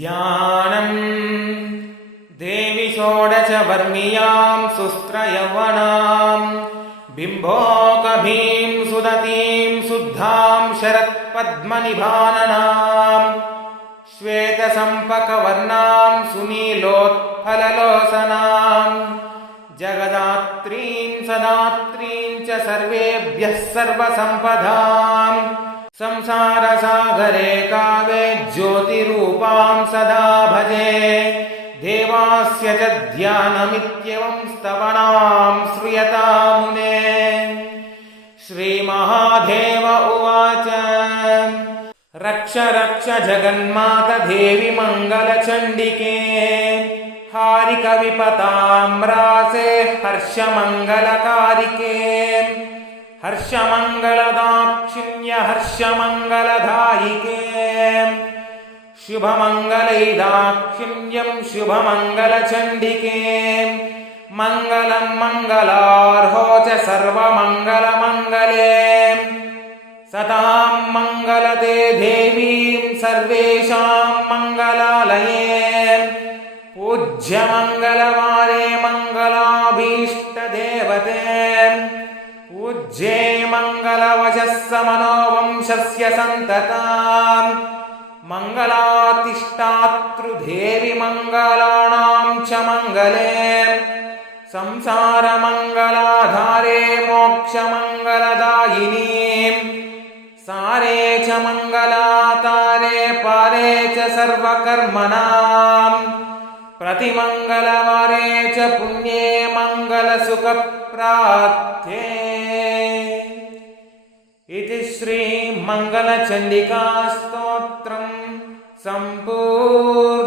ध्यानम् देवि षोडशवर्णियाम् सुस्त्रयौवनाम् बिम्बोकभीम् सुदतीम् शुद्धाम् शरत्पद्मनिभाननाम् श्वेतसम्पकवर्णाम् सुनीलोत्फललोचनाम् जगदात्रीम् सदात्रीम् च सर्वेभ्यः सर्वसम्पदाम् संसारसागरे कावे ज्योतिरूपाम् सदा भजे देवास्य च ध्यानमित्येवम् स्तवनाम् श्रूयता मुने। श्रीमहादेव उवाच रक्ष रक्ष जगन्मात देवि मङ्गलचण्डिके हारिकविपताम् रासे हर्षमङ्गलकारिके हर्षमङ्गलदाक्षिण्य हर्षमङ्गलदायिके शुभमङ्गलैदाक्षिण्यम् शुभमङ्गलचण्डिके मङ्गलम् मङ्गलार्हो च सर्वमङ्गलमङ्गले सताम् मङ्गलते देवीम् सर्वेषाम् मङ्गलालये पूज्यमङ्गलवारे मङ्गलाभीष्टदेवते पूज्ये मङ्गलवशः समनोवंशस्य सन्तताम् मङ्गलातिष्ठातृदेवि मङ्गलानाम् च मङ्गले संसारमङ्गलाधारे मोक्षमङ्गलदायिनी सारे च मङ्गलातारे पारे च सर्वकर्मणाम् प्रतिमङ्गलवारे च पुण्ये मङ्गलसुखप्राप्ते। इति श्रीमङ्गलचण्डिकास्तोत्रम् सम्पूर्णम्।